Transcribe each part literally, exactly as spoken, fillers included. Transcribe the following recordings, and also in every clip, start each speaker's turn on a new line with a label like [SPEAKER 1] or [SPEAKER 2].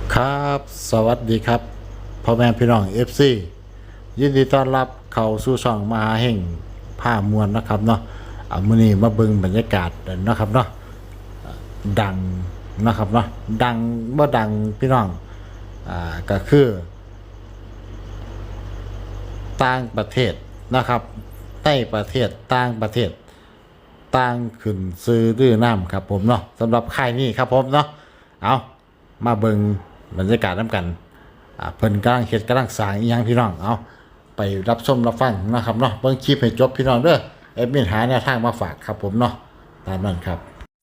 [SPEAKER 1] ครับสวัสดีครับพ่อแม่พี่น้อง เอฟ ซี ยินดีต้อนรับเข้าสู่ช่องมหาแห่งผ้ามวลนะครับเนาะเอามื้อนี้มาเบิ่งบรรยากาศนะครับเนาะดังนะครับเนาะดังบ่ดังพี่น้องอ่าก็คือต่างประเทศนะครับใต้ประเทศต่างประเทศต่างขึ้นซื้อดื้อน้ำครับผมเนาะสำหรับค่ายนี้ครับผมเนาะเอามาเบิ่งบรรยากาศน้ำกันอ่าเพิ่นกำลังเฮ็ดกำลังสร้างอีหยังพี่น้องเอาไปรับชมรับฟังนะครับเนาะเบิ่งคลิปให้จบพี่น้องเด้อแอดมินหาแนวทางมาฝากครับผมเนาะตามนั้นครับ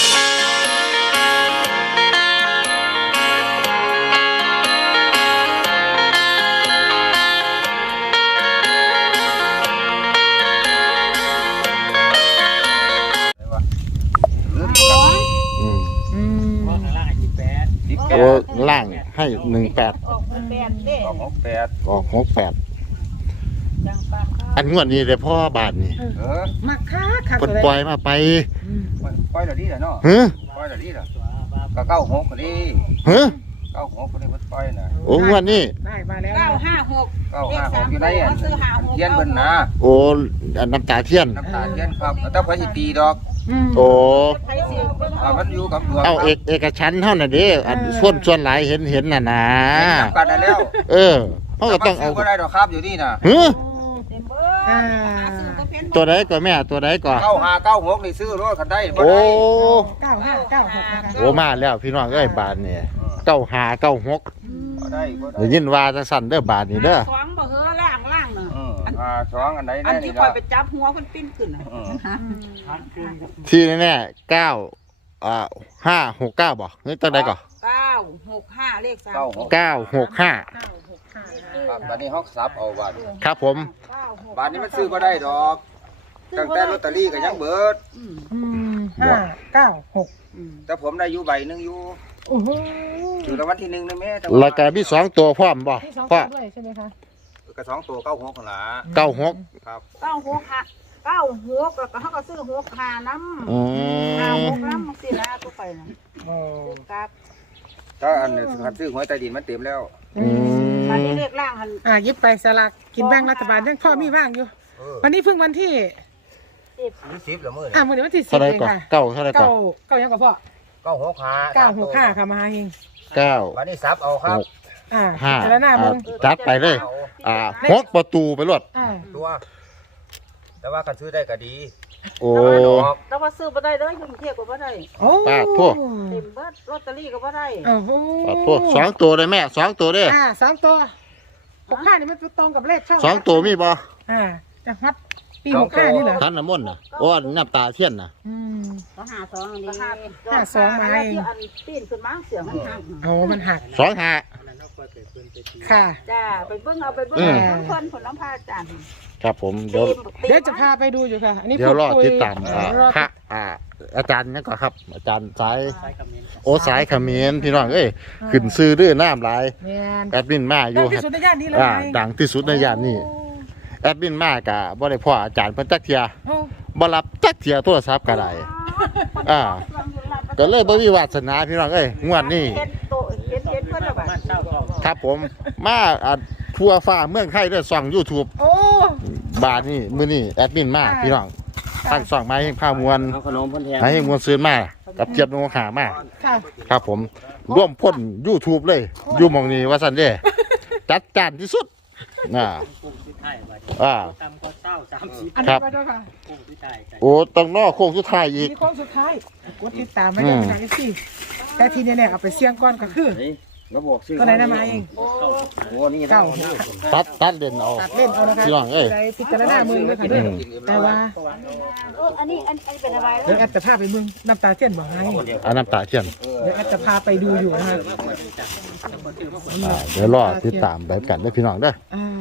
[SPEAKER 1] อืม
[SPEAKER 2] อืม
[SPEAKER 3] ข้างล่างยี่แปด
[SPEAKER 1] โอ้ล่างให้หนึ่งแปด
[SPEAKER 4] ออกเป็นแบบเด้
[SPEAKER 3] สองหกแปด
[SPEAKER 1] ออกหกแปด
[SPEAKER 4] จังปากข้าว
[SPEAKER 1] อันงวดนี้เลยพ่อบาทนี่
[SPEAKER 3] เออ
[SPEAKER 2] มาค้าค่ะ
[SPEAKER 1] เพิ่นปล่อยมาไป
[SPEAKER 3] ปล่อยเดี๋ยวนี้แหละเนาะ
[SPEAKER 1] เฮ้อ
[SPEAKER 3] ปล่อยเดี๋ยวนี้แหละก็เก้าหกคนนี้
[SPEAKER 1] เฮ้อ
[SPEAKER 3] เก้าหกคนนี้มันปล่อยนะ
[SPEAKER 1] โอ้งวดนี้
[SPEAKER 2] ได้มาแล้ว
[SPEAKER 4] เก้าห้าหก
[SPEAKER 3] เก้าห้าหกอยู่ในอันเทียนเพิ่นนะ
[SPEAKER 1] โอ้อันน้ำตาเทียน
[SPEAKER 3] น้ำตาเทียนครับแต่เพิ่นสิตีดอก
[SPEAKER 2] อืม
[SPEAKER 1] โอ้
[SPEAKER 4] ไผเสียเบิ่ง
[SPEAKER 3] อ่ามันอยู่กับดวง
[SPEAKER 1] เอาเอกเอกชั้นเท่านั้นเด้อันส่วนส่วนหลายเห็นเห็นน่ะนะ
[SPEAKER 3] นับกันได้แล้ว
[SPEAKER 1] เออเขาก็ต้องเอา
[SPEAKER 3] ก็ได้ดอกครับอยู่นี่น่ะ
[SPEAKER 1] เฮ้อ
[SPEAKER 4] เต็มเบิ่งหาซื้อบ่เป็น
[SPEAKER 1] ตัวใดก็แม่ตัวใดก็
[SPEAKER 3] เก้าห้าเก้าหกนี่ซื้อรถคันได้บ่
[SPEAKER 1] โอ้
[SPEAKER 3] ได้
[SPEAKER 2] เก้าห้าเก้าหกนะคะ
[SPEAKER 1] โอ้มาแล้วพี่น้องเอ้ยบาทนี่เก้าหาเก้าหก
[SPEAKER 3] บ่ได้บ่ได้
[SPEAKER 1] ได้ยินว่าจังสั่นเด้อบาทนี่เด้อ
[SPEAKER 4] สองบ่เฮ้อล่างล่างน่ะ
[SPEAKER 3] อืมอ่าสองอันไหน
[SPEAKER 4] อั
[SPEAKER 3] ได้
[SPEAKER 4] นที่
[SPEAKER 3] นี่
[SPEAKER 4] คอ
[SPEAKER 3] ล่ะ
[SPEAKER 4] ยไปจับหัวเพิ่นปิ้นขึ้นน่ะ
[SPEAKER 3] อืม
[SPEAKER 1] ที่แน่ๆเก้าอ่าห้าหกเก้าบ่นี่ตัวใดก็
[SPEAKER 4] เก้าหกห้าเลขสาม
[SPEAKER 3] เก้าหก
[SPEAKER 1] เก้าหกห้า
[SPEAKER 2] เก้าหกห้า
[SPEAKER 3] ครับบัดนี้ฮอกซับเอาบัด
[SPEAKER 1] ครับผม
[SPEAKER 4] เก้าหก
[SPEAKER 3] บัดนี้มันซื้อบ่ได้ดอกตั้งแต่ลอตเตอรี่ก็ยังเบิด
[SPEAKER 4] อืม
[SPEAKER 2] อืมห้าเก้าหก
[SPEAKER 4] อืม
[SPEAKER 3] แต่ผมได้อยู่ใบหนึงอยู่
[SPEAKER 2] โอ้โห
[SPEAKER 3] อยู่รางวัลที่หนึ่งนะแม่แต่
[SPEAKER 1] แล้วก็มีสองตัวพร้อมบ่
[SPEAKER 2] ที่สอง
[SPEAKER 1] พ่อ
[SPEAKER 2] ด้วยใช่ไหมคะ
[SPEAKER 3] กระสองตัวเก้าหกคนละ
[SPEAKER 1] เก้าหก
[SPEAKER 3] ครับ
[SPEAKER 4] เก้าหกห้าเก้าหกแล้วก็เฮาก็ซื้อหกห้านำ
[SPEAKER 1] อื
[SPEAKER 4] ห้าม หกนำสินะตัวไปน่ะ
[SPEAKER 2] โอ้
[SPEAKER 4] ครับ
[SPEAKER 3] ถ้าอันนี้คันซื้อหวยใต้ดินมันเต็มแล้ว
[SPEAKER 2] อืม
[SPEAKER 4] อันนี้เลขล่างหัน
[SPEAKER 2] อ่ายิบไปสลากกินแบ่งรัฐบาลยังพ่อมีว่างอยู่
[SPEAKER 3] เออ
[SPEAKER 2] วันนี้เพิ่งวันที่
[SPEAKER 3] ยี่สิบละมื้อ
[SPEAKER 2] อ่าวันนี้วันที่สิ
[SPEAKER 1] เท่า
[SPEAKER 2] บ
[SPEAKER 1] ไร
[SPEAKER 2] เอง
[SPEAKER 1] ก่อน
[SPEAKER 2] ค่ะ
[SPEAKER 1] เก้าเท่าไรก่อ
[SPEAKER 2] เก้าน เก้ายังกับพ่อ
[SPEAKER 3] เก้าหกห้า
[SPEAKER 2] เก้าหกห้าค่ะมาเอง
[SPEAKER 1] เก้า
[SPEAKER 3] วันนี้ซับเอาครับ
[SPEAKER 1] หก
[SPEAKER 2] อ่า
[SPEAKER 1] ห้า
[SPEAKER 2] แล้วหน้ามึง
[SPEAKER 1] อ่าจัดไปเลย
[SPEAKER 3] เอา
[SPEAKER 1] อ่าหกประตูไปรวด
[SPEAKER 2] อ่า
[SPEAKER 3] ตัว แต่ว่าคันซื้อได้ก็ดี
[SPEAKER 1] โอ้
[SPEAKER 3] ดอก
[SPEAKER 4] แต่ว่าซื้อบ่ได้เด้ออยู่กรุงเทพก็บ่ได้
[SPEAKER 2] โอ้
[SPEAKER 1] ป้าทั่ว
[SPEAKER 4] เต็มเบิดลอตเตอรี่ก็บ่ได้
[SPEAKER 2] โอ้โห
[SPEAKER 1] ขอโทษสองตัวเลยแม่สองตัวเด้อ
[SPEAKER 2] อ่าสองตัวหกห้านี่มันตรงกับเลขช่อง
[SPEAKER 1] สองตัวมีบ่
[SPEAKER 2] อ่าจะฮัดปีหกห้านี่เหรอ
[SPEAKER 1] ท่านน้ำมนต์น่ะโอ้อันน้ำตาเทียนน่ะ
[SPEAKER 2] อืม
[SPEAKER 4] ก็หาสองอันนี้
[SPEAKER 2] ห้าสองมาเอง
[SPEAKER 4] ที่อันปีนขึ้นมาเสียงมันหัก
[SPEAKER 2] โอ้มันหัก
[SPEAKER 1] สองห้า
[SPEAKER 2] ค่ะ
[SPEAKER 4] จ้าไปเบิ่งเอาไปเบิ่ง
[SPEAKER 1] อืม
[SPEAKER 4] ทั้งคนผลน้ำพาอาจารย์
[SPEAKER 1] ครับผมเดี๋ยว
[SPEAKER 2] เดี๋ยวจะพาไปดูอยู่ค่ะ อันนี้
[SPEAKER 1] เดี๋ยวรอ
[SPEAKER 2] พูคุ
[SPEAKER 1] ติดตามอ่าร
[SPEAKER 2] อ
[SPEAKER 1] พระอ่า อาจารย์นั่นก่อนครับ อาจารย์สาย
[SPEAKER 3] ใช้คำนี้
[SPEAKER 1] โอสายเขมิ้นพี่น้องเอ้ยขึ้นซื้อดื้อน้ำหลาย
[SPEAKER 2] แม่น
[SPEAKER 1] แอดมินมาอ
[SPEAKER 2] ดั
[SPEAKER 1] ยู่
[SPEAKER 2] งที่สุดในย่านนี้เลย
[SPEAKER 1] อ่า
[SPEAKER 2] ไง
[SPEAKER 1] ดังที่สุดในย่านนี้แอดมินมากะบ่ได้พ่ออาจารย์เพิ่นจักเทีย
[SPEAKER 2] โอ้
[SPEAKER 1] บ่รับจักเทียโทรศัพท์ก็ได้ อ่า ก็เลยบ่มีวาสนาพี่น้องเอ้ยงวดนี้
[SPEAKER 4] เห็นโตเห็นเห็นเพิ่นแล้วบัด
[SPEAKER 1] ครับผมมาอ่าทั่วฟ้าเมืองไทยด้วยช่อง YouTube
[SPEAKER 2] โอ้
[SPEAKER 1] บาทนี่มื้อนี้แอดมินมาพี่น้องตั้งช่องไม้ให้ข้าวมวล
[SPEAKER 3] เอาขนมเพิ่นแทน
[SPEAKER 1] ให้มวลซื้อมากับเจี๊ยบนงขามา
[SPEAKER 2] ค่ะ
[SPEAKER 1] ครับผมร่วมพ่น YouTube เลยอยู่หม่องนี้ว่าซั่นเด้จัดจานที่สุดน่ะอ่า
[SPEAKER 3] ตำก็เศร้าสามสิบ
[SPEAKER 2] อัน
[SPEAKER 1] ครั
[SPEAKER 2] นี้
[SPEAKER 1] บ
[SPEAKER 2] ไปด้วยค่ะ
[SPEAKER 3] กุ้งที่ตายกัน
[SPEAKER 1] โอ้ต้องรอโค้งสุดท้ายอีก
[SPEAKER 2] มีโค้งสุดท้ายกดติดตามไม่ได้ไม่ได้สิแต่ทีเนี้เนี่ยเอาไปเสี่ยงก้อนก็คือ
[SPEAKER 3] ระบบซื้อ
[SPEAKER 2] ตัวไหนนะมาเอง
[SPEAKER 4] โอ้
[SPEAKER 3] โอ้นี่
[SPEAKER 2] เก้า
[SPEAKER 1] ตัดตัดเด่นเอา
[SPEAKER 2] ตัดเล่นเอานะคะ
[SPEAKER 1] พี่น้องเอ้ย
[SPEAKER 2] ใจพิจารณามึงด้วยค่ะด้วยแต่ว่า
[SPEAKER 4] เอออันนี้อันอันนี้เป็นอะไร
[SPEAKER 2] เดี๋ยวแอดจะพาไปมึงน้ำตาเทียนบอกให้
[SPEAKER 1] อันน้ำตาเทียน
[SPEAKER 2] เดี๋ยวแอดจะพาไปดูอยู่นะคะ
[SPEAKER 1] อ่าเดี๋ยวรอติดตามแบบกันเด้อพี่น้องเด้อ
[SPEAKER 2] อ่า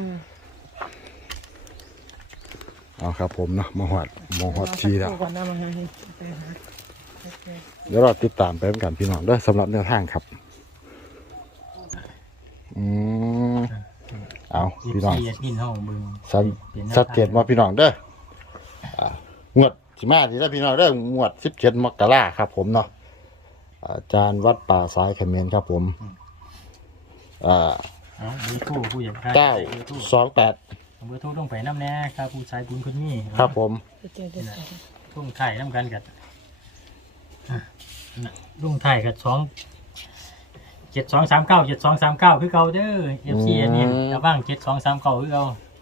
[SPEAKER 1] เอาครับผมเนาะมาฮอดมาฮอดทีแล้ว
[SPEAKER 2] ก่อนนะมาให้ไปหา
[SPEAKER 1] เดี๋ยวรอติดตามไปกันพี่น้องเด้อสำหรับแนวทางครับอืมเอาพี่น้อง
[SPEAKER 3] กินห้องบึง
[SPEAKER 1] สันสัดเจนมาพี่น้องเด้ออ่างวดสิมาที่แล้วพี่น้องเด้องวดสิบเจ็ดมกราครับผมเนาะอาจารย์วัดป่าสายเขมรครับผมอ่า
[SPEAKER 5] เอาเบอร์โทรผู้อยากได้
[SPEAKER 1] เก้า
[SPEAKER 5] เบอร์โทร
[SPEAKER 1] สองแปด
[SPEAKER 5] เอาเบอร์โทรต้องไปน้ำแน่ครับผู้ชายบุญคนนี้
[SPEAKER 1] ครับผม
[SPEAKER 5] ลุงไทยน้ำกันกันลุงไทยกับสองเจ็ดสองสามเก้าเจ็ดสองสามเก้าคือเก่าเด้อเอฟซีอันนี้ระว่างเจ็ดสองสามเก้าคือเก่า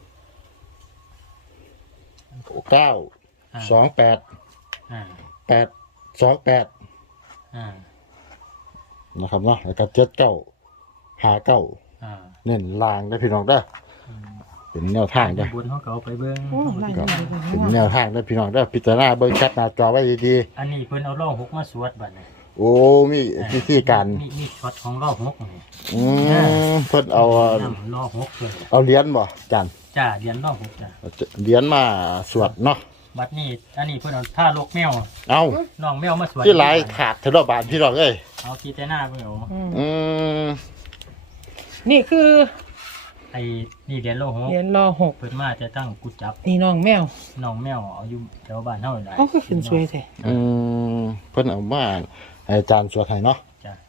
[SPEAKER 1] เก้าสองแปด
[SPEAKER 5] อ่า
[SPEAKER 1] แปดสองแปด
[SPEAKER 5] อ่า
[SPEAKER 1] นะครับเนาะแล้วก็เจ็ดเก้าหาเก้า
[SPEAKER 5] อ่า
[SPEAKER 1] เน้นลางได้อพี่น้องเด้อเป็นแนวทางเด้อ
[SPEAKER 5] บุญเขาเก่าไปเบิ้ง
[SPEAKER 2] โอ้ไล่
[SPEAKER 1] ก็
[SPEAKER 2] ไล่ไล่
[SPEAKER 1] เป็นแนวทางได้อพี่น้องเด้อพิจารณาเบิ่งแคปหน้าจอไว้ดี
[SPEAKER 5] อันนี้เพิ่นเอาล่อหกมาสวดบัดนี้
[SPEAKER 1] ๆโอ้มีวิธีการ
[SPEAKER 5] มีมีช็อตของล่อหกนี่
[SPEAKER 1] อืมเพิ่นเอา
[SPEAKER 5] น้ำล่อหกเพิ่น
[SPEAKER 1] เอาเหรียญบ่จัน
[SPEAKER 5] จ้าเรียนล่อหกจ้า
[SPEAKER 1] เหรียญมาสวดเนาะ
[SPEAKER 5] บัดนี้อันนี้เพิ่นเอาท่าลกแมว
[SPEAKER 1] เอา
[SPEAKER 5] น้องแมวมาสวด
[SPEAKER 1] ที่หลายขาดเทเลบาลพี่น้องเอ้ย
[SPEAKER 5] เอากีแต่หน้าเพิ่นเอา
[SPEAKER 2] อืม
[SPEAKER 1] อืม
[SPEAKER 2] นี่คือ
[SPEAKER 5] ไอ้นี่เรียนล่อหก
[SPEAKER 2] เหรียญรอหก
[SPEAKER 5] เพิ่นมาจะตั้งกุจับ
[SPEAKER 2] นี่น้องแมว
[SPEAKER 5] น้องแมวเอาอยู่แถวบ้านเฮานี่แหละ
[SPEAKER 2] เขาก็ขึ้นสวยแท้
[SPEAKER 1] อืมเพิ่นเอามาให้อาจารย์สวดให้เนาะ
[SPEAKER 5] จ้ะ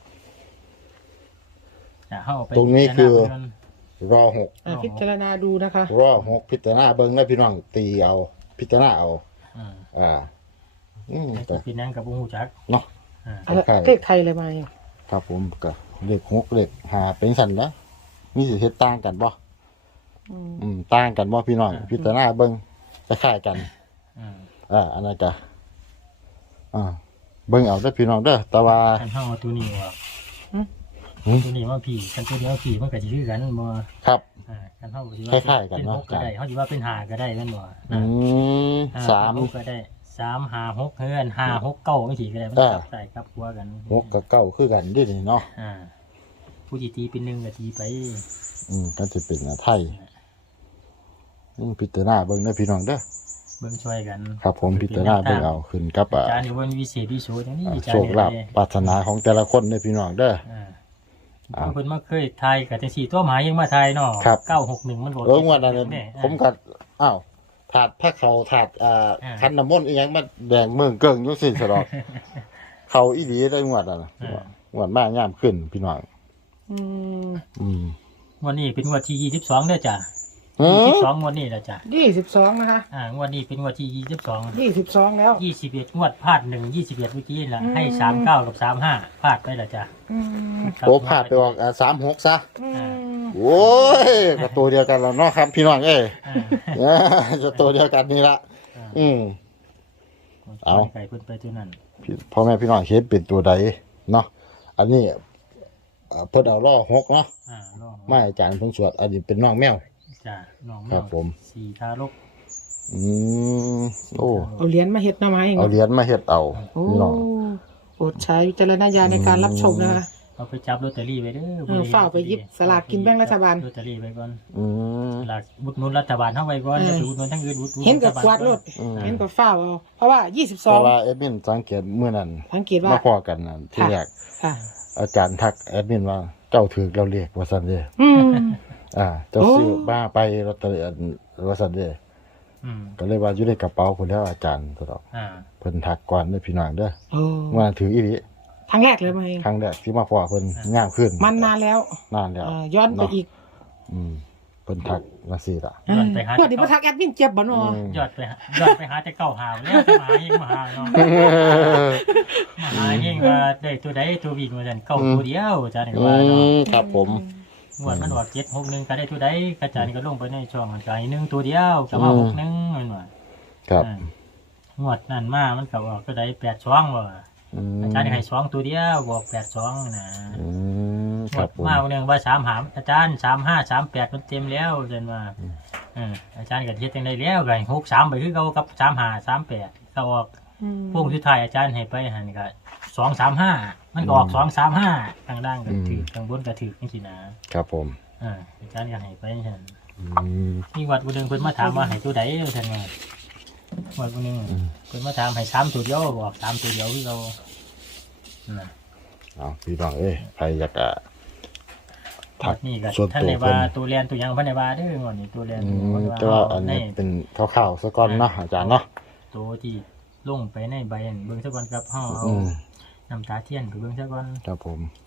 [SPEAKER 5] จะเฮาไป
[SPEAKER 1] ตรงนี้คือ
[SPEAKER 5] พิจารณาเพิ่น
[SPEAKER 1] รอหก
[SPEAKER 2] อ่ะพิจารณาดูนะคะ
[SPEAKER 1] รอหกพิจารณาเบิ่งนะพี่น้องตีเอา พิจารณาเอา
[SPEAKER 5] อืม
[SPEAKER 1] อ่า อืม
[SPEAKER 5] แต่
[SPEAKER 1] ก็
[SPEAKER 5] ปีนั้นกับบ่ฮู้จัก
[SPEAKER 1] เนาะ
[SPEAKER 5] อ่า
[SPEAKER 2] อะไร
[SPEAKER 1] ใช่
[SPEAKER 2] เลขไทยอะไรมาอยู่
[SPEAKER 1] ครับผมก็เลขหกเลขหาเป็นสันแล้วมีสิเฮ็ดต่างกันบ่
[SPEAKER 2] อืม
[SPEAKER 1] อืมต่างกันบ่พี่น้องพิจารณาเบิ่งคล้ายๆกัน
[SPEAKER 5] อืม
[SPEAKER 1] อ่าอันนั้นก็อ่าเบิ่งเอาเด้อพี่น้องเด้อแต่ว่า
[SPEAKER 5] คันเฮาเอาตัวนี้ว่า
[SPEAKER 1] หืม
[SPEAKER 5] ตัวนี้มาผีคันตัวเดียวผีมันก็สิคือกันบ่
[SPEAKER 1] ครับ
[SPEAKER 5] อ่าคันเฮาสิ
[SPEAKER 1] คล้ายๆกันเนาะ
[SPEAKER 5] ป็หก็ได้เฮาสิว่าเป็นห้าก็ได้แม่นบ่
[SPEAKER 1] อืม
[SPEAKER 5] อ่
[SPEAKER 1] สาม
[SPEAKER 5] เป็นหกก็ได้สามห้าหกเฮือนห้าหกเก้าจังซี่ก็ได้มัน
[SPEAKER 1] อ่า
[SPEAKER 5] กลับใส่กลับหัวกัน
[SPEAKER 1] หกกับเก้าคือกันเดินี่เนาะ
[SPEAKER 5] อ่าผู้ที่ตีเป็นหนึ่งก็ตีไป
[SPEAKER 1] อืมก็จะเป็นอันไทยอืมพิจารณาเบิ่งเด้อพี่น้องเด้อ
[SPEAKER 5] เบิ่งช่วยกัน
[SPEAKER 1] ครับผมพิจารณาเบิ่งเอาขึ้นกับอ่า
[SPEAKER 5] อาจารย์นี่ว่าวิเศษวิโสจังนี้อาจาร
[SPEAKER 1] โช
[SPEAKER 5] ย์
[SPEAKER 1] คลาภปรารถนาของแต่ละคนเด้อพี่น้องเด้อ
[SPEAKER 5] อ่า
[SPEAKER 1] อ่า
[SPEAKER 5] บางคนมาเคยทายกับจังสี่ตัวหมายยังมาทายเนาะ
[SPEAKER 1] ครับ
[SPEAKER 5] เก้าหกหนึ่งมันบอก
[SPEAKER 1] เอองวดนั้น
[SPEAKER 5] เนี่ย
[SPEAKER 1] ผมก็อ้าวถาดผ้าเขาถาดอ่า
[SPEAKER 5] อ่า
[SPEAKER 1] คันน้ำมนต์อีหยังมาแดงเมืองเกิ่งอยู่สิสะดอก เขาอีหลีได้งวดอ่ะนะงวดมากย่ามขึ้นพี่น้อง
[SPEAKER 2] อืม
[SPEAKER 1] อืม
[SPEAKER 5] งวดนี้เป็นงวดที่ยี่สิบสองเด้อจ้ะ
[SPEAKER 1] เอ
[SPEAKER 5] ยี่สิ
[SPEAKER 1] อบ
[SPEAKER 5] สองงวดนี้แหละจ้ะ
[SPEAKER 2] ยี่สิบสองนะคะ
[SPEAKER 5] อ่างวดนี้เป็นงวดที่ยี่สิบสอง
[SPEAKER 2] ยี่สิบสองแล้ว
[SPEAKER 5] ยี่สิบเอ็ดงวดพลาดหนึ่งยี่สิบเอ็ดเมื่อกี้ละ
[SPEAKER 2] อืม
[SPEAKER 5] ให้สามเก้ากับสามห้าพลาดไปละจ้ะ
[SPEAKER 2] อืม
[SPEAKER 1] โอ้พลาดไปออกสามหกซะ
[SPEAKER 2] อืม
[SPEAKER 1] โอ้ยก็ตัวเดียวกันแล้วเนาะครับ พี่น้องเอ้ย
[SPEAKER 5] อ่า
[SPEAKER 1] เอ้ยจะตัวเดียวกันนี่ละ
[SPEAKER 5] อ่า
[SPEAKER 1] อืม เอา
[SPEAKER 5] ไก่เพิ่นไปตัวนั้น
[SPEAKER 1] พี่พ่อแม่พี่น้องเฮ็ดเป็นตัวใดเนาะอันนี้เอ่อเพิ่นเอาล่อหกเนาะ
[SPEAKER 5] อ่าลอง
[SPEAKER 1] มาอาจารย์เพิ่นสวดอันนี้เป็นน้องแมว
[SPEAKER 5] จ้ะน้องแม
[SPEAKER 1] ครับ
[SPEAKER 5] ว
[SPEAKER 1] ผม
[SPEAKER 5] สี่ทารก
[SPEAKER 1] อืมโอ้
[SPEAKER 2] เอาเหรียญมาเฮ็ดหน้าไม้เอง
[SPEAKER 1] เอาเหรียญมาเฮ็ดเอา
[SPEAKER 2] โอ้
[SPEAKER 1] พี่น้อง
[SPEAKER 2] โปรดใช้วิจารณญาณในการรับชมนะคะ
[SPEAKER 5] เอาไปจับลอตเตอรี่ไปเด้อ
[SPEAKER 2] เออฝ้ากไปหยิบสลากกินแบ่งรัฐบาล
[SPEAKER 5] ลอตเตอรี่ไปก่อน
[SPEAKER 1] อืม
[SPEAKER 5] สลากบุดหนุนรัฐบาลเข้าไปก่อน
[SPEAKER 2] เออ
[SPEAKER 5] จะไปอุดหนุนทั้งอื่นอุดหนุน
[SPEAKER 2] เห็นกับ
[SPEAKER 5] รัฐ
[SPEAKER 2] ควา
[SPEAKER 5] บา
[SPEAKER 2] ด
[SPEAKER 5] ล
[SPEAKER 2] รถ
[SPEAKER 1] อืม
[SPEAKER 2] เห็นกับฝ้าวเอาเพราะว่ายี่สิบส
[SPEAKER 1] เพ
[SPEAKER 2] อง
[SPEAKER 1] ราะว่าแอดมินสังเกตมื้อนั้น
[SPEAKER 2] สังเกตว่า
[SPEAKER 1] มาพอกันน่ะที่แรก
[SPEAKER 2] ค่ะ
[SPEAKER 1] อาจารย์ทักแอดมินว่าเจ้าถือเราเรียกว่าซั่นเด้
[SPEAKER 2] อืม
[SPEAKER 1] อ่า เจ้าซื้อ
[SPEAKER 2] โอ้
[SPEAKER 1] บ้าไปลอตเตอรี่อันว่าซั่นเด้
[SPEAKER 5] อืม
[SPEAKER 1] ก็เลยว่าอยู่ในกระเป๋าพุ่นแล้วอาจารย์ตลอด
[SPEAKER 5] อ่า
[SPEAKER 1] เพิ่นทักก่อนเด้อพี่น้องเด้อ
[SPEAKER 2] โอ้
[SPEAKER 1] ว่าถืออีหลี
[SPEAKER 2] ครั้งแรกเลยไหม
[SPEAKER 1] ครั้งแรกที่มาพอเพิ่นย่างขึ้น
[SPEAKER 2] มันนานแล้ว
[SPEAKER 1] นานแล้ว
[SPEAKER 2] เอ่อย้อนไปอีก
[SPEAKER 1] อืมเพิ่นทักมาซี่ล่ะ
[SPEAKER 5] ย้อนไปหา
[SPEAKER 2] พอดีมาทักแอดมินเจ็บบ่เนาะ
[SPEAKER 1] อืม
[SPEAKER 5] ยอดไปหาย้อนไปหาแต่เก้าหาวแล้วจะมาหาเองมาหาเนาะมาหาเองว่าได้ตัวใดตัววิ่งมาสั่นเก้าตัวเดียวอาจารย์ก็
[SPEAKER 1] อื
[SPEAKER 5] ว่าเนาะ
[SPEAKER 1] มครับผม
[SPEAKER 5] งวดมันออกเจ็ดหกหนึ่งก็ได้ตัวใดอาจารย์ก็ลงไปในช่องมันก็ให้หนึ่งตัวเดียวก็มาหกหนึ่งมันว่า
[SPEAKER 1] ครับ
[SPEAKER 5] อ่างวดนั่นมามันก็ออกตัวใดแปดสองว่ะ
[SPEAKER 1] อืม
[SPEAKER 5] อาจารย์ให้สองตัวเดียวบอกแปดสองนะ
[SPEAKER 1] อืม
[SPEAKER 5] ห
[SPEAKER 1] ค
[SPEAKER 5] ม
[SPEAKER 1] รับ
[SPEAKER 5] ด
[SPEAKER 1] ผม
[SPEAKER 5] มาวันหนึ่งว่าสามหามอาจารย์สามห้าสามแปดมันเต็มแล้วอาจารย์ว่าเอออาจารย์ก็เฮ็ดจังไดแล้วก็หกสามไปคือเขากับสามห้าสามแปดเขาออกพวกสุดท้ายอาจารย์ให้ไปหันก็สองสามห้ามันก็ออกสองสามห้าทางล่างก็ถือทางบนก็ถือจังซี่นะครับ
[SPEAKER 1] ผม
[SPEAKER 5] เอออาจารย์ก็ให้ไปหั่น
[SPEAKER 1] อืม
[SPEAKER 5] มีวัดวันหนึ่งเพิ่นมาถามว่าให้ตัวใดอาจารย์ว่าวัดวันหนึ่งเพิ่นมาถามให้สามตัวเดียวบอกสามตัวเดียวคือเราน่ะ
[SPEAKER 1] เอาพี่น้องเอ้ยใครอยากจะทัก
[SPEAKER 5] นี่ก็
[SPEAKER 1] ส่วน
[SPEAKER 5] ท่าน
[SPEAKER 1] ตัว
[SPEAKER 5] ใน
[SPEAKER 1] เพิ่
[SPEAKER 5] ว่าน ตัวเรียนตัวหยังพันในว่าเด้องอนนี่ตัวเรียน
[SPEAKER 1] อื
[SPEAKER 5] ตัว
[SPEAKER 1] ม
[SPEAKER 5] ว่า
[SPEAKER 1] แต่ว่าอัน
[SPEAKER 5] ใน
[SPEAKER 1] นี้เป็นข่าวๆซะก่อนเนาะอาจารย์เนาะ
[SPEAKER 5] ตัวที่ลงไปในใบอันเบิ่งซะก่อนครับเฮาเอา
[SPEAKER 1] อืม
[SPEAKER 5] น้ำตาเทียนไปเบิ่งซะก่อน
[SPEAKER 1] ครับผม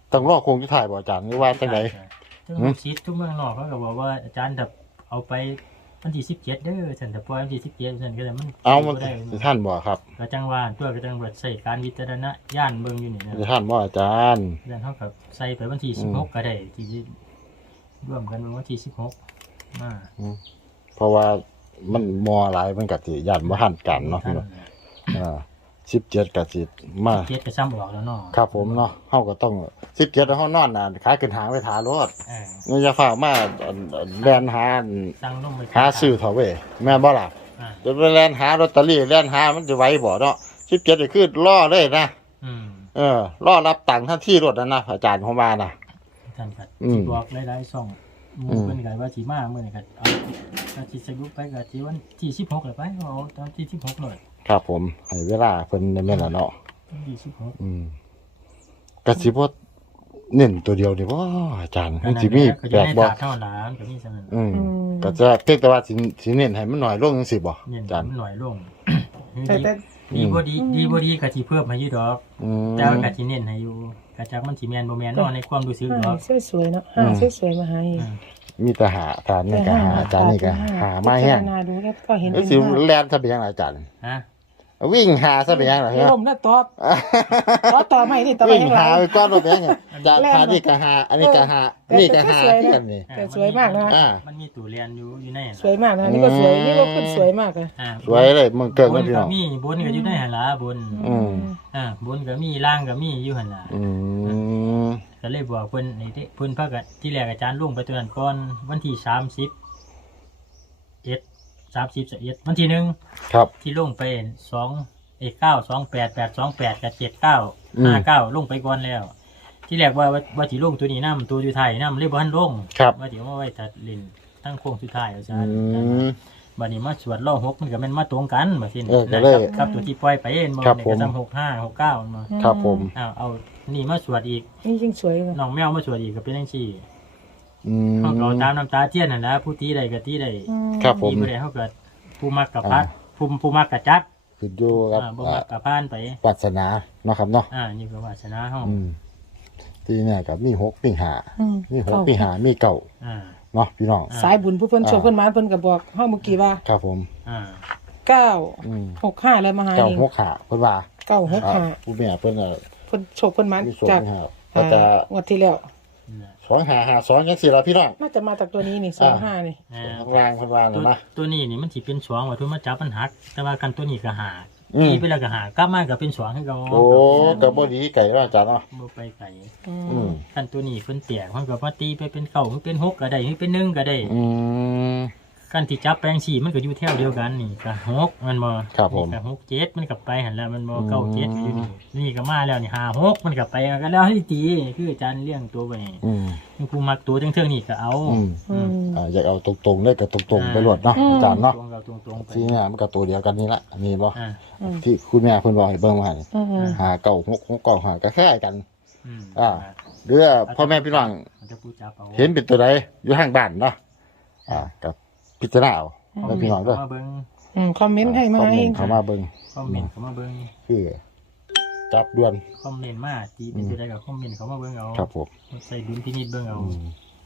[SPEAKER 1] ต้องรอโค้งสุดท้ายบ่อาจารย์หรือว่าจังได
[SPEAKER 5] ทุกเมืองชิดทุกเมืองนอกเขาก็บอกว่าอาจารย์ถ้าเอาไปวันที่สิบเจ็ดเด้อฉันจะปล่อยวันที่สิบเจ็ดฉันก็จะมัน
[SPEAKER 1] เอามัน
[SPEAKER 5] ได้
[SPEAKER 1] สิท่านบ่ครับ
[SPEAKER 5] ก็จังว่าตัวก็จังว่าใส่การวิจารณญาณเบิ่งอยู่นี่นะ
[SPEAKER 1] สิท่านบ่อาจารย์
[SPEAKER 5] ดังนั้นเฮาก็ใส่ไปวันที่สิบหกก็ได้ที่ร่วมกันวันที่สิบหกมา
[SPEAKER 1] เพราะว่ามันมอหลายมันก็สิย่านบ่ทันกันเนาะพี่น้องอ่าสิบเจ็ดก็สิมา
[SPEAKER 5] เจ็ดก็ซ้ำออกแล้วเนาะ
[SPEAKER 1] ครับผมเนาะเฮาก็ต้องสิบเจ็ดเฮานอนน่ะขาขึ้นหางไปถารถ
[SPEAKER 5] เออ
[SPEAKER 1] นี่จะฝากมาอันอันแล่นหาอัน
[SPEAKER 5] สั่งนมไป
[SPEAKER 1] หาซื้อเถอะเว้ยแม่นบ่ล่ะ
[SPEAKER 5] อ่า
[SPEAKER 1] เดี๋ยวไปแล่นหาลอตเตอรี่แล่นหามันจะไหวบ่เนาะสิบเจ็ดนี่คือล่อเลยนะ
[SPEAKER 5] อืม
[SPEAKER 1] เออล่อรับตังค์ทันทีรถนั่นนะอาจารย์ผมว่านะ
[SPEAKER 5] ท่านก็
[SPEAKER 1] อืม
[SPEAKER 5] สิบอกหลายๆช่องห
[SPEAKER 1] อื
[SPEAKER 5] มู่
[SPEAKER 1] ม
[SPEAKER 5] เพิ่นก็ว่าสิมามื้อนี้ก็เอาก็สิสรุปไปก็สิวันที่สิบหกเลยไปเอาตอนที่สิบหกเลย
[SPEAKER 1] ครับผมให้เวลาเพิ่นได้แม่นล่ะเนาะ
[SPEAKER 5] วันที่สิบหก
[SPEAKER 1] อืมก็สิบ่เน้นตัวเดียวนี่บ่อาจารย์มันสิมี
[SPEAKER 5] ก็
[SPEAKER 1] แป
[SPEAKER 5] จะ
[SPEAKER 1] ลก
[SPEAKER 5] ได้
[SPEAKER 1] บ่
[SPEAKER 5] ถาดเท่าหลานก็มีซั่น
[SPEAKER 1] อืมก็จะเพียงแต่ว่าสิสิเน้นให้มันน้อยลงจังซี่บ่
[SPEAKER 5] เนี่ย
[SPEAKER 1] อาจารย์
[SPEAKER 5] มันหน่อยลง
[SPEAKER 2] แต่แต่
[SPEAKER 5] ดีบ่ดีดีบ่ดีก็สิเพิ่มให้อยู่ดอก
[SPEAKER 1] อืม
[SPEAKER 5] แต่ว่าก็สิเน้นให้อยู่ก็จักมันสิแม่นบ่แม่นเนาะในความรู้สึกดอก
[SPEAKER 2] ห้าสวยๆเนาะห้าสวยๆมาให้
[SPEAKER 5] อืม
[SPEAKER 1] มีแต่หาอาจารย์นี่ก็หาอาจารย์นี่ก็หามาแฮง
[SPEAKER 2] พิจารณาดูแล้วก็เห็น
[SPEAKER 1] แล้ว
[SPEAKER 2] เป็น
[SPEAKER 1] สิ
[SPEAKER 2] ห้า
[SPEAKER 1] แล่นซะเป็นหยังล่ะอาจารย์
[SPEAKER 5] ฮะ
[SPEAKER 1] วิ่งหาซะเป็นหยังล่ะ
[SPEAKER 2] เดี๋ยว
[SPEAKER 1] ฮะ
[SPEAKER 2] ผมน่ะตอบตอบต่อใหม่นี่ต่อไป
[SPEAKER 1] วิ่ง
[SPEAKER 2] ข้างหลั
[SPEAKER 1] หาง ไปก้อนรถแบงค์อาจารย์พานี่ก็หาอันนี้ก็หานี่ก็หาที่กันนี่
[SPEAKER 2] แต่สวยมากนะ
[SPEAKER 1] อ่า
[SPEAKER 5] มันมีตู้เรียนอยู่อยู่ในนั่น
[SPEAKER 2] สวยมากนะนี่ก็สวยนี่ก็ขึ้นสวยมากเลย
[SPEAKER 5] อ่า
[SPEAKER 1] สวยเลยมึงเกิด
[SPEAKER 5] บ
[SPEAKER 1] กัน
[SPEAKER 5] น
[SPEAKER 1] พี่
[SPEAKER 5] ก็
[SPEAKER 1] น้อง
[SPEAKER 5] มีบนก็อยู่ในหั่นล่ะบน
[SPEAKER 1] อืม
[SPEAKER 5] อ่าบนก็มีล่างก็มีอยู่หั่นล่ะ
[SPEAKER 1] อืม
[SPEAKER 5] ก็เลยบอกเพิ่นนี่ที่เพิ่นพากันที่แรกอาจารย์ลงไปตัวนั้นก่อนวันที่สามสิบเอ็ดสามสิบเอ็ดวันที่หนึ่ง
[SPEAKER 1] ครับ
[SPEAKER 5] ที่ลงไปสองเอกเก้าสองแปดแปดสองแปดกับเจ็ดเก้าห้าเก้าลงไปก่อนแล้ว ที่แรกว่าว่าว่าที่ลงตัวนี้น้ำตัวอยู่ไทยน้ำเลยบ่ทันลง
[SPEAKER 1] ครับ
[SPEAKER 5] ว่าเดี๋ยวมาไว้ตัดลินตั้งโค้งสุดท้ายอาจา
[SPEAKER 1] อื
[SPEAKER 5] รย์
[SPEAKER 1] ม
[SPEAKER 5] บัดนี้มาสวดล่อหกมันก็แมันมาตรงกันบัดนี้
[SPEAKER 1] เออก็เลย
[SPEAKER 5] ครับตัวที่ปล่อยไปเอ็นบ่
[SPEAKER 1] ครับ
[SPEAKER 5] เนี่ย
[SPEAKER 1] ผม
[SPEAKER 5] ก็ซ้ำหกห้าหกเก้ามา
[SPEAKER 1] ครับผม
[SPEAKER 5] อ้าวเอานี่มาสวดอีก
[SPEAKER 2] นี่ยิ่งสวยเลย
[SPEAKER 5] น้องแมวมาสวดอีกก็เป็นจังซี่
[SPEAKER 1] อืม
[SPEAKER 5] เขาก็เอาตามน้ำตาเทียนนั่นนะผู้ตีใดก็ตีใด
[SPEAKER 1] ครับผม
[SPEAKER 5] ตีบ่ได้เขาก็ผู้มักกับพัดผู้ผู้มักกับจัด
[SPEAKER 1] คืออยู่กับ
[SPEAKER 5] อ่าบ่มักกับพานไป
[SPEAKER 1] ปรารถนาเนาะครับเนาะ
[SPEAKER 5] อ่านี่ก็วาสนาเฮา
[SPEAKER 1] อืมที่เนี่ยกับมีหกมีหา
[SPEAKER 2] อืม
[SPEAKER 1] มีหกมีหามีเก่า
[SPEAKER 5] อ่า
[SPEAKER 1] เนาะพี่น้อง
[SPEAKER 2] สายบุญผู้เพิ่นโชคเพิ่นมาเพิ่นก็บอกเฮาเมื่อกี้ว่า
[SPEAKER 1] ครับผม
[SPEAKER 5] อ่า
[SPEAKER 2] เก้า
[SPEAKER 1] อืม
[SPEAKER 2] หกห้าแล้วมาหา
[SPEAKER 1] เก่า
[SPEAKER 2] เอง
[SPEAKER 1] หกหาเพิ่นว่า
[SPEAKER 2] เก้าหกห้า
[SPEAKER 1] อ่าผู้แม่เพิ่นน่ะ
[SPEAKER 2] เพิ่นโชคเพิ่นมา
[SPEAKER 1] มีโชค
[SPEAKER 2] จาก
[SPEAKER 1] มีหาก็จะ
[SPEAKER 2] งวดที่แล้ว
[SPEAKER 5] นี่แหละ
[SPEAKER 1] สองหาหาสองจังซี่ล่ะพี่น้อง
[SPEAKER 2] น่าจะมาจากตัวนี้นี่สองห้านี่
[SPEAKER 5] อ่า
[SPEAKER 1] ข้างล่างเพิ่นว่า
[SPEAKER 5] ตัว
[SPEAKER 1] น่ะนะ
[SPEAKER 5] ตัวนี้นี่มันสิเป็นสวงว่าทุนมาจับมันหัก แต่ว่ากันตัวนี้ก็หา
[SPEAKER 1] อืม
[SPEAKER 5] ตีไปแล้วก็หากลับมาก็เป็นสวงให้เขา
[SPEAKER 1] โอ้ก็บ่ดีไก่เนาะอาจารย์เนาะ
[SPEAKER 5] บ่ไปไกล
[SPEAKER 1] อืม
[SPEAKER 5] กันตัวนี้เพิ่นเตียกมันก็มาตีไปเป็นเก้าหรือเป็นหกก็ได้หรือเป็นหนึ่งก็ได้
[SPEAKER 1] อืม
[SPEAKER 5] กันที่จับแปลงสี่มันก็อยู่แถวเดียวกันนี่ก็หกมันบ่
[SPEAKER 1] ครับผม
[SPEAKER 5] นี่ก็หกเจ็ดมันก็ไปหันแล้วมันบ่
[SPEAKER 1] อืม
[SPEAKER 5] เก้าเจ็ดก็อยู่นี่นี่ก็มาแล้วนี่ห้าหกมันก็ไปก็แล้วให้ตีคืออาจารย์เลี้ยงตัวไว้
[SPEAKER 1] อืม
[SPEAKER 5] มีผู้มักตัวเทิงๆนี่ก็เอา
[SPEAKER 1] อืม
[SPEAKER 2] อืม
[SPEAKER 1] อ่าอยากเอาตรงๆเลยก็ตรงๆไปรวดเนาะอาจารย์เนาะ
[SPEAKER 5] ตรงเราตรงๆไป
[SPEAKER 1] ที่เนี่ยมันก็ตัวเดียวกันนี่ละอันนี้บ่
[SPEAKER 5] อ่า
[SPEAKER 1] ที่คุณแม่เพิ่นบอกให้เบิ่งว่าหั่น
[SPEAKER 2] อืม
[SPEAKER 1] หาเก่าหกหกเก่าหาก็คล้ายกัน
[SPEAKER 5] อืม
[SPEAKER 1] อ่า หรือว่าพ่อแม่พี่น้อง
[SPEAKER 5] มันจะพูดจับเอา
[SPEAKER 1] เห็นเป็นตัวใดอยู่ทางบ้านเนาะอ่ากับพิจารณาเอาแล้วพี่น้องเด้อ
[SPEAKER 5] เข้ามาเบิ่ง
[SPEAKER 2] อืมคอมเมนต์ให้มา
[SPEAKER 1] คอมเม
[SPEAKER 2] เอน ง
[SPEAKER 1] ต์เข้ามาเบิ่ง
[SPEAKER 5] คอมเมนต์เข้ามาเบิ่ง
[SPEAKER 1] คือจับด่วน
[SPEAKER 5] คอมเมนต์มาตีเป็นตัวใดก็คอมเมนต์เข้ามาเบิ่งเอา
[SPEAKER 1] ครับผม
[SPEAKER 5] ใส่ดุลพินิจเบิ่งเอา
[SPEAKER 1] อืม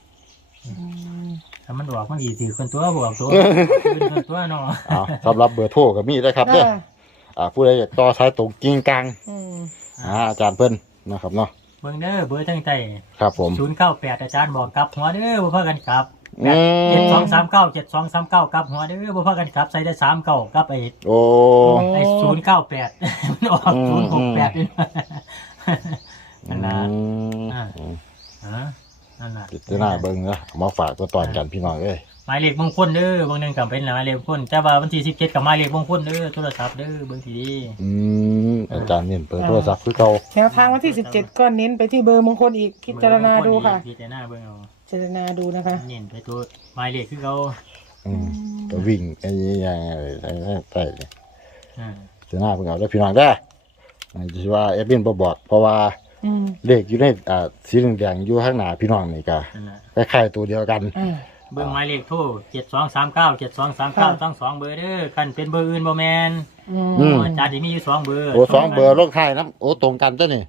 [SPEAKER 5] ถ้ามันบอกมันดีถือคนตัวบอกตัวเป็นคนตัวเนาะ
[SPEAKER 1] เอาสำหรับเบอร์โทรก็มีได้ครับเด้ออ่าผู้ใดอยากต่อสายตรงกิ้งกลาง
[SPEAKER 2] อืม
[SPEAKER 1] อ่าอาจารย์เพิ่นนะครับเนาะ
[SPEAKER 5] เบิ่งเด้อเบอร์ทั้งใจ
[SPEAKER 1] ครับผม
[SPEAKER 5] ศูนย์เก้าแปดอาจารย์บอกกลับหัวเด้อบ่พากันกลับ
[SPEAKER 1] อืม
[SPEAKER 5] เจ็ดสองสามเก้าเจ็ดสองสามเก้ากลับหัวเด้อบ่พากันกลับใส่ได้สามเก้ากลับไอ้
[SPEAKER 1] โอ้
[SPEAKER 5] ไอ้ศูนย์เก้าแปดมันออก
[SPEAKER 1] อื
[SPEAKER 5] ศู
[SPEAKER 1] ม
[SPEAKER 5] นย์หกแปดนี่นะนั่นนะ
[SPEAKER 1] อืม
[SPEAKER 5] อ่า ฮะนั่นน่ะ
[SPEAKER 1] พิจารณาเบิ่งนะเอามาฝากตัวตอนกันพี่น้องเอ้ย
[SPEAKER 5] หมายเลขมงคลเด้อบางหนึงก็เป็นหมายเลขมงคลแต่ว่าวันที่สิบเจ็ดกับหมายเลขมงคลเด้อโทรศัพท์เด้อเบิ่งทีดี
[SPEAKER 1] อืมอาจารย์เน้นเปิดโทรศัพท์คือเก่า
[SPEAKER 2] แนวทางวันที่สิบเจ็ดก็เน้นไปที่เบอร์มงคลอีกพิจารณาดูค่ะ
[SPEAKER 5] พิจารณาเบิ่งเอา
[SPEAKER 2] พิจารณาดูนะคะ
[SPEAKER 5] เน้นไปตัวหมายเลขคือเขา
[SPEAKER 1] อืมก็วิ่งไอ้นี่ยังไงใส่ใส่เลย
[SPEAKER 5] อ่า
[SPEAKER 1] พิจารณาเพิ่งเอาได้อพี่น้องได้ออาจจะว่าเอฟบินบ่บอกเพราะว่า
[SPEAKER 2] อืม
[SPEAKER 1] เลขอยู่ในอ่าสีแดงๆอยู่ข้างหน้าพี่น้องนี่ก็
[SPEAKER 5] นั่นน่ะ
[SPEAKER 1] คล้ายๆตัวเดียวกัน
[SPEAKER 2] อ่า
[SPEAKER 5] เบิ่งหมายเลขโทรเจ็ดสองสามเก้าเจ็ดสองสามเก้าทั้งสองเบอร์เด้อคันเป็นเบอร์อื่นบ่แม่น
[SPEAKER 2] อืม
[SPEAKER 1] อืม
[SPEAKER 5] อาจารย์ที่มีอยู่สองเบอร์
[SPEAKER 1] โอ้สองเบอร์ลงท้ายน้ำโอ้ตรงกันจ้ะนี่
[SPEAKER 5] แม่น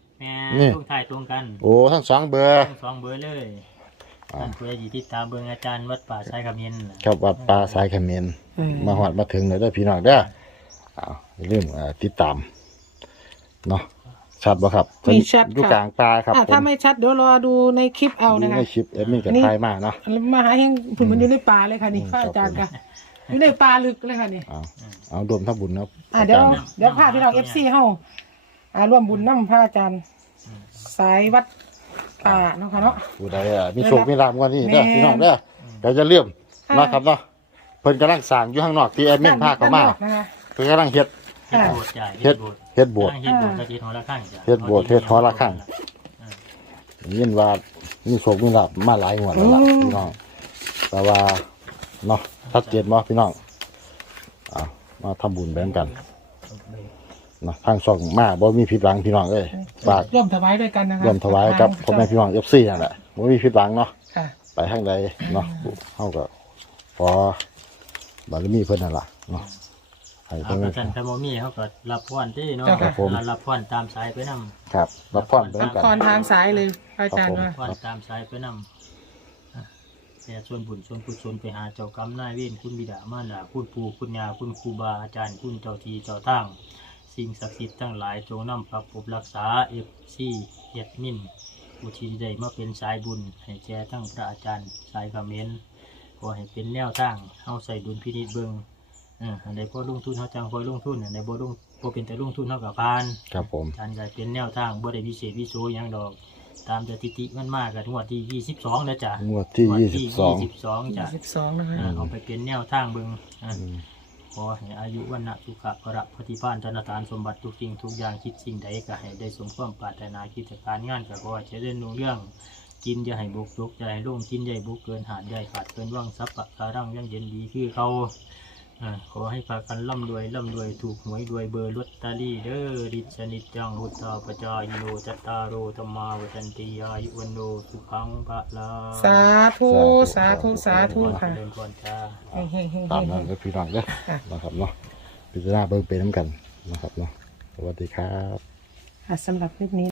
[SPEAKER 1] นี่
[SPEAKER 5] ตรงท้ายตรงกัน
[SPEAKER 1] โอ้ทั้งสองเบอร์
[SPEAKER 5] ทั้งสองเบอร์เลยท่านผู้ใดอยู่ที่ตามเบิ่งอาจารย์วัดป่าสายขมิ้นน่ะ
[SPEAKER 1] ครับวัดป่าสายเขมรมาหอดมาถึงเลยเด้อพี่น้องเด้ออ้าวอย่าลืมเอ่อติดตามเนาะชัดบ่ครับ
[SPEAKER 2] มีชัด
[SPEAKER 1] อยู่
[SPEAKER 2] ค่ะ
[SPEAKER 1] กลางป่าครับ
[SPEAKER 2] อ่ะ
[SPEAKER 1] ผม
[SPEAKER 2] ถ้าไม่ชัดเดี๋ยวรอดูในคลิปเอา
[SPEAKER 1] ดู
[SPEAKER 2] นะคะ
[SPEAKER 1] ในคลิปเอ็มมี่กับ
[SPEAKER 2] นี่
[SPEAKER 1] ไทยมาเนาะ
[SPEAKER 2] มาหาเฮงผุนมันอยู่ในป่าเลยค่ะนี่
[SPEAKER 1] อืม
[SPEAKER 2] พระอาจารย์
[SPEAKER 1] ครั
[SPEAKER 2] ค่ะ
[SPEAKER 1] บ
[SPEAKER 2] อยู่ในป่าลึกเลยค่ะนี่
[SPEAKER 1] เอาเอารวมทั้งบุญนะครับ
[SPEAKER 2] อ่ะเดี๋ยว
[SPEAKER 1] อาจาร
[SPEAKER 2] เดี๋ยวพาพี่น้องเอฟซีเฮาอ่าร่วมบุญน้ำพระอาจารย์ สายวัดป่าเนาะค่ะเนาะ
[SPEAKER 1] ผู้ใดอ่ะมีโชคมีลาภกว่านี้เด้อ
[SPEAKER 2] แม่
[SPEAKER 1] พี่น้องเด้อเดี๋ยวจะเลื่อม
[SPEAKER 2] ค่ะ
[SPEAKER 1] เนาะครับเนาะเพิ่นกำลังสร้างอยู่ข้างนอกที่แอดมินพาเข้ามา
[SPEAKER 2] ด้นนอกนะคะ
[SPEAKER 1] เพิ่นกำลังเฮ็ด
[SPEAKER 5] เฮ็ดโบสถ์จ้ะ
[SPEAKER 1] เฮ็ด
[SPEAKER 5] โบสถ์
[SPEAKER 1] เฮ็ดโบสถ์
[SPEAKER 5] เฮ็ดโบสถ์ก็เฮ็ดหอละข้างจ้ะ
[SPEAKER 1] เฮ็ดโบสถ์เฮ็ดหอละข้าง ยินว่ามีโชคมีลาภมาหลายงวดแล้วล่ะพี่น้องแต่ว่าเนาะชัดเจนบ่พี่น้องอ่ามาทำบุญแบ่งกันเนาะทางช่องมาบ่มีผิดหวังพี่น้องเอ้ยฝาก
[SPEAKER 2] ร่วมถวายด้วยกันนะคะ
[SPEAKER 1] ร่วมถวายกับพ่อแม่พี่น้อง เอฟ ซี นั่นแหละบ่มีผิดหวังเนาะ
[SPEAKER 2] ค่ะ
[SPEAKER 1] ไปทางใดเนาะเฮาก็ขอบารมีเพิ่นนั่นล่ะเนาะให้
[SPEAKER 5] เอา
[SPEAKER 1] เพิ่น
[SPEAKER 5] กระสันธรรมมีเขาก็รับพรที่เนาะ
[SPEAKER 1] ครับผม
[SPEAKER 5] รับพรตามสายไปนำ
[SPEAKER 1] ครับรับพรไปด้วยกัน
[SPEAKER 2] พรทางสายเลยพระอาจารย์
[SPEAKER 1] ครับผม
[SPEAKER 2] ว่า
[SPEAKER 5] พรตามสายไปนำอ่ะแต่ส่วนบุญส่วนกุศลไปหาเจ้ากรรมนายเวรคุณบิดามารดาคุณปู่คุณย่าคุณครูบาอาจารย์คุณเจ้าที่เจ้าทางสิ่งศักดิ์สิทธิ์ทั้งหลายจงนำประปกรักษาเอฟซีเฮ็ดมินผู้ที่ได้มาเป็นสายบุญให้แก่ทั้งพระอาจารย์สายคอมเมนต์ขอให้เป็นแนวทางเฮาใส่ดุลพินิจเบิ่งเอออันใดพอลงทุนเฮาจังคอยลงทุนอันใดบ่ลงบ่เป็นแต่ลงทุนเฮาก็ผ่าน
[SPEAKER 1] ครับผม
[SPEAKER 5] การกลายเป็นแนวทางบ่ได้พิเศษพิโสหยังดอก ตามสถิติมันมากกับงวดที่ยี่สิบสองนะจ๊ะ
[SPEAKER 1] งวดที่
[SPEAKER 5] งวด
[SPEAKER 1] ยี่สิ
[SPEAKER 5] ที่
[SPEAKER 1] บสอง
[SPEAKER 5] ยี่สิบสองจ้ะ
[SPEAKER 2] สิบสองนะคะ
[SPEAKER 5] อ่าเอาไปเป็นแนวทางเบิ่งอ่า
[SPEAKER 1] อืม
[SPEAKER 5] ขอให้อายุวันนะสุขะพระปฏิภาณธนทานสมบัติทุกสิ่งทุกอย่างคิดสิ่งใดก็ให้ได้สมความปรารถนาคิดการงานก็ขอให้เจริญรุ่งเรื่องกินอย่าให้บุกรุกอย่าให้ลุ่มกินอย่าให้บุกเกินหาดอย่าให้ขาดเกินว่างทรัพย์ปะการังยังเย็นดีคือเขาอ่าขอให้พากันร่ำรวยร่ำรวยถูกหวยรวยเบอร์ลอตเตอรี่เด้อดิชนิจจังหุตตาปจายโนจัตตารโรธรรมาวันติอายุวันโนสุขังพระลา
[SPEAKER 2] สาธุสาธุสาธุค่ะ
[SPEAKER 5] เดินก่อนจ้า
[SPEAKER 2] เฮ้ยเฮ้ยเฮ้ย
[SPEAKER 1] ตาม
[SPEAKER 2] เฮ้
[SPEAKER 1] นั้
[SPEAKER 2] ย
[SPEAKER 1] นก็พี่น้องเด้อ
[SPEAKER 2] ค่ะ
[SPEAKER 1] นะครับเนาะพิจารณาเบิ่งเป็นน้ำกันนะครับเนาะสวัสดีครับ
[SPEAKER 2] ค่ะสำหรับคลิปนี้